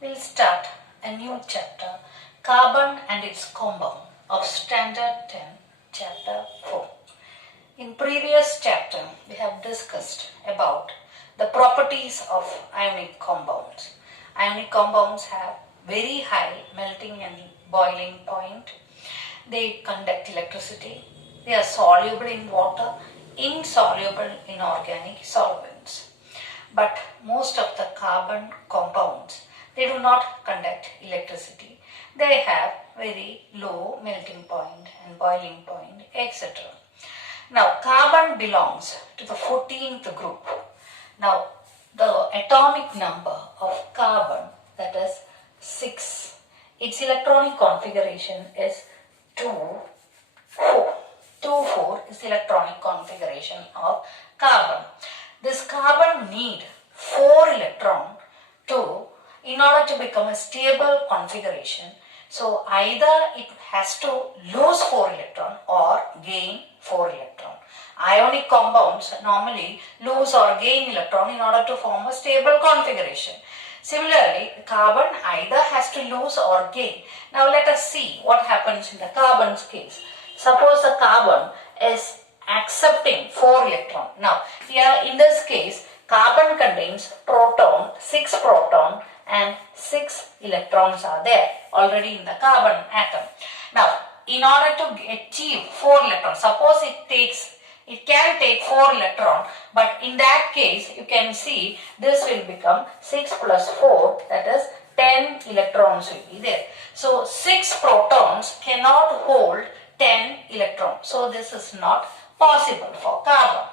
We'll start a new chapter, Carbon and its Compound of Standard 10, Chapter 4. In previous chapter, we have discussed about the properties of ionic compounds. Ionic compounds have very high melting and boiling point. They conduct electricity. They are soluble in water, insoluble in organic solvents. But most of the carbon compounds, they do not conduct electricity. They have very low melting point and boiling point, etc. Now, carbon belongs to the 14th group. Now, the atomic number of carbon, that is 6. Its electronic configuration is 2, 4. 2, 4 is the electronic configuration of carbon. This carbon need 4 electron in order to become a stable configuration. So either it has to lose 4 electron or gain 4 electron. Ionic compounds normally lose or gain electron in order to form a stable configuration. Similarly, carbon either has to lose or gain. Now let us see what happens in the carbon's case. Suppose the carbon is accepting 4 electron. Now here in this case, carbon contains proton, 6 proton and 6 electrons are there already in the carbon atom. Now in order to achieve 4 electrons, suppose it can take 4 electron, but in that case you can see this will become 6 plus 4, that is 10 electrons will be there. So 6 protons cannot hold 10 electrons. So this is not possible for carbon.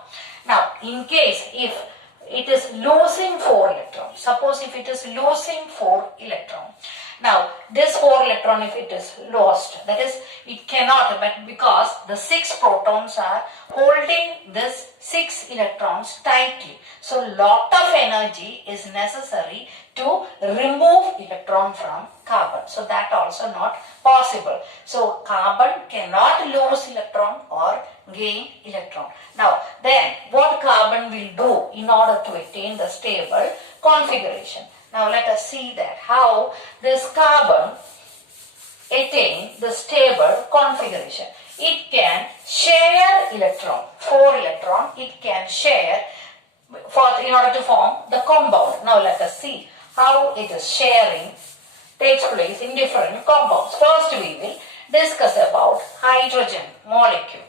Now in case if it is losing 4 electrons, suppose if it is losing 4 electrons, now this 4 electron, if it is lost, that is it cannot, but because the 6 protons are holding this 6 electrons tightly, so lot of energy is necessary to remove electron from carbon. So that also not possible. So carbon cannot lose electron or gain electron. Now then what carbon will do in order to attain the stable configuration? Now let us see that how this carbon attain the stable configuration. It can share electron, 4 electron, it can share in order to form the compound. Now let us see how it is sharing takes place in different compounds. First we will discuss about hydrogen molecule.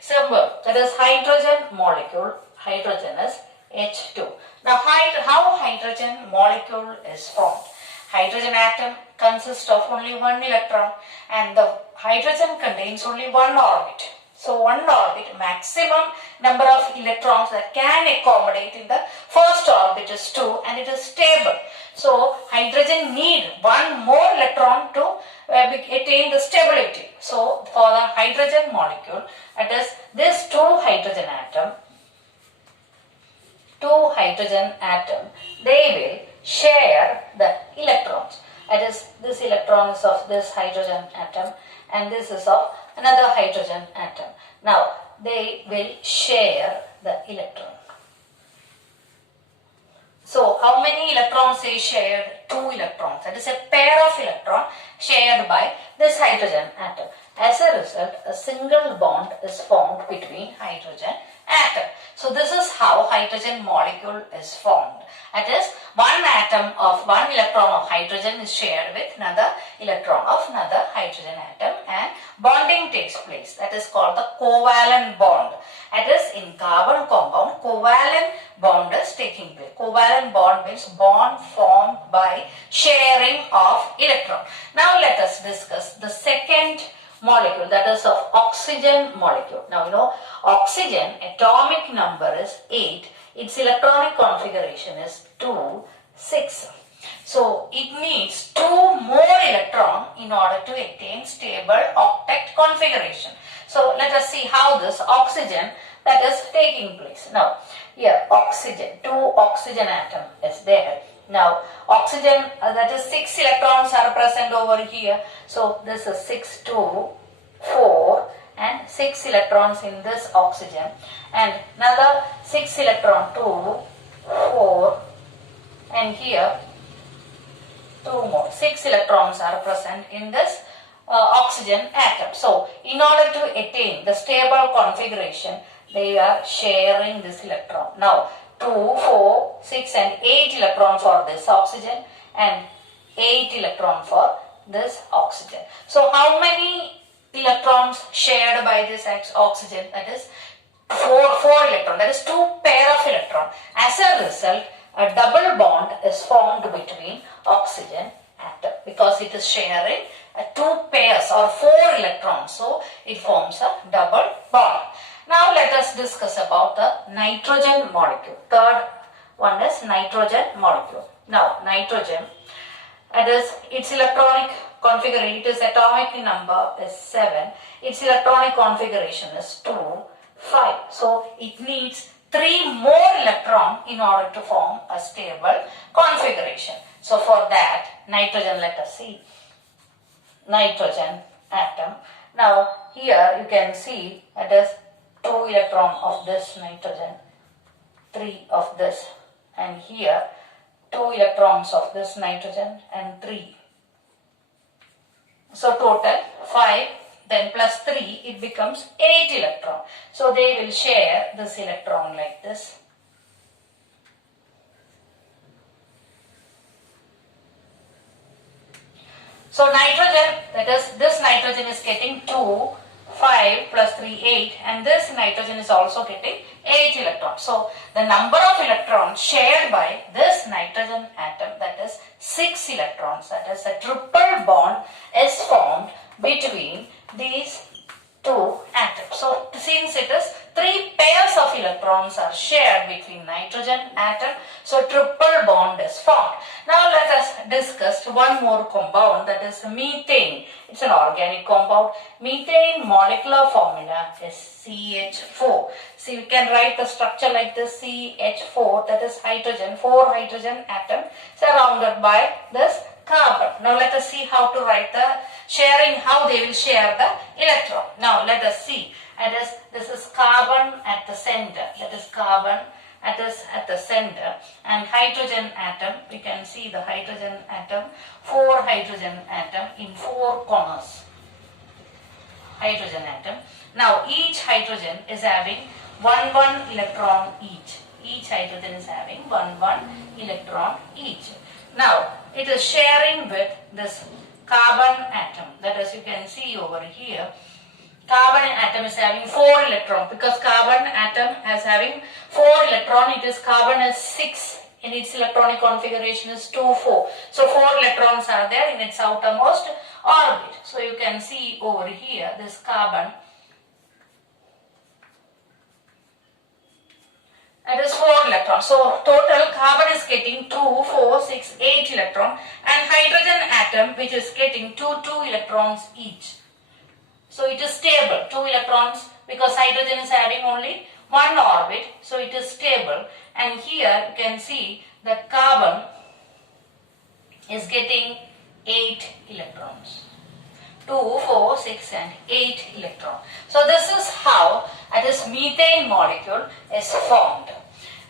Symbol, that is hydrogen molecule, hydrogen is H2. Now how hydrogen molecule is formed? Hydrogen atom consists of only 1 electron and the hydrogen contains only 1 orbit. So 1 orbit, maximum number of electrons that can accommodate in the first orbit is 2 and it is stable. So hydrogen need 1 more electron to attain the stability. So for the hydrogen molecule, that is this 2 hydrogen atom, they will share the electrons. That is, this electron is of this hydrogen atom and this is of another hydrogen atom. Now they will share the electron. So how many electrons they shared? 2 electrons. That is a pair of electrons shared by this hydrogen atom. As a result, a single bond is formed between hydrogen atom. So this is how hydrogen molecule is formed. That is, 1 atom of 1 electron of hydrogen is shared with another electron of another hydrogen atom and bonding takes place. That is called the covalent bond. That is, in carbon compound, covalent bond is taking place. Covalent bond means bond formed by sharing of electron. Now let us discuss the second molecule, that is of oxygen molecule. Now you know oxygen atomic number is 8. Its electronic configuration is 2, 6. So it needs 2 more electron in order to attain stable octet configuration. So let us see how this oxygen that is taking place. Now here oxygen, 2 oxygen atom is there. Now oxygen, that is 6 electrons are present over here. So this is 6, 2, 4 and 6 electrons in this oxygen and another 6 electron, 2, 4 and here two more. 6 electrons are present in this oxygen atom. So, in order to attain the stable configuration, they are sharing this electron. Now, 2, 4, 6 and 8 electron for this oxygen and 8 electron for this oxygen. So, how many electrons shared by this oxygen? That is 4 electron. That is 2 pair of electron. As a result, a double bond is formed between oxygen atom because it is sharing 2 pairs or 4 electrons. So, it forms a double bond. Now, let us discuss about the nitrogen molecule. Third one is nitrogen molecule. Now, nitrogen, that is its electronic configuration, its atomic number is 7. Its electronic configuration is 2, 5. So, it needs 3 more electrons in order to form a stable configuration. So, for that, nitrogen, let us see. Nitrogen atom. Now, here you can see that is 2 electron of this nitrogen, 3 of this, and here 2 electrons of this nitrogen and 3. So, total 5, then plus 3, it becomes 8 electron. So, they will share this electron like this. So, nitrogen, that is this nitrogen is getting 2, 5 plus 3, 8, and this nitrogen is also getting 8 electrons. So, the number of electrons shared by this nitrogen atom, that is 6 electrons, that is a triple bond is formed between these 2 atoms. So, since it is 3 pairs of electrons are shared between nitrogen atom, so triple bond is formed. Now, let us discuss one more compound, that is methane. It's an organic compound. Methane molecular formula is CH4. See, we can write the structure like this: CH4, that is hydrogen, 4 hydrogen atom surrounded by this carbon. Now, let us see how to write the sharing, how they will share the electron. Now, let us see. This is carbon at the center, that is carbon at the center, and hydrogen atom, we can see the hydrogen atom, 4 hydrogen atom in 4 corners, hydrogen atom. Now, each hydrogen is having 1 electron each. Each hydrogen is having 1 electron each. Now, it is sharing with this carbon atom, that is you can see over here. Carbon atom is having 4 electron because carbon atom is having 4 electron. It is carbon is 6 in its electronic configuration is 2, 4. So, 4 electrons are there in its outermost orbit. So, you can see over here this carbon. That is 4 electrons. So, total carbon is getting 2, 4, 6, 8 electron, and hydrogen atom which is getting 2 electrons each. So, it is stable, 2 electrons because hydrogen is having only 1 orbit. So, it is stable, and here you can see that carbon is getting 8 electrons. 2, 4, 6 and 8 electron. So, this is how this methane molecule is formed.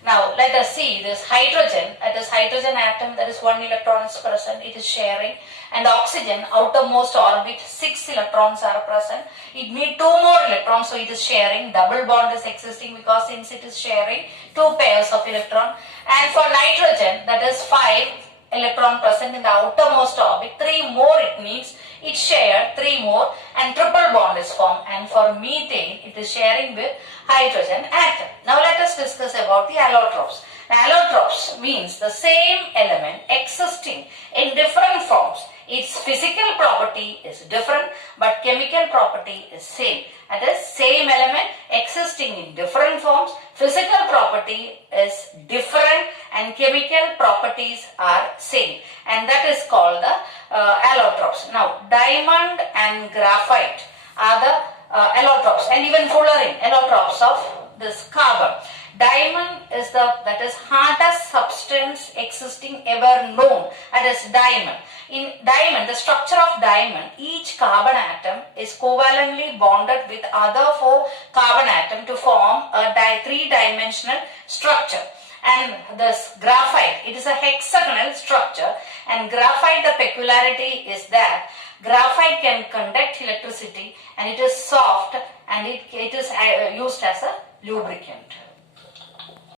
Now, let us see this hydrogen, this hydrogen atom, that is 1 electron is present, it is sharing, and oxygen outermost orbit 6 electrons are present. It needs 2 more electrons, so it is sharing, double bond is existing because since it is sharing 2 pairs of electron. And for nitrogen, that is 5 electron present in the outermost orbit, 3 more it needs, it shared 3 more and triple bond is formed. And for methane, it is sharing with hydrogen atom. Now, let us discuss about the allotropes. Allotropes means the same element existing in different forms. Its physical property is different, but chemical property is same. That is, same element existing in different forms, physical property is different and chemical properties are same, and that is called the allotropes. Now, diamond and graphite are the allotropes, and even fullerene, allotropes of this carbon. Diamond is that is hardest substance existing ever known, that is diamond. In diamond, the structure of diamond, each carbon atom is covalently bonded with other 4 carbon atom to form a 3-dimensional structure. And this graphite, it is a hexagonal structure And graphite, the peculiarity is that graphite can conduct electricity and it is soft and it is used as a lubricant.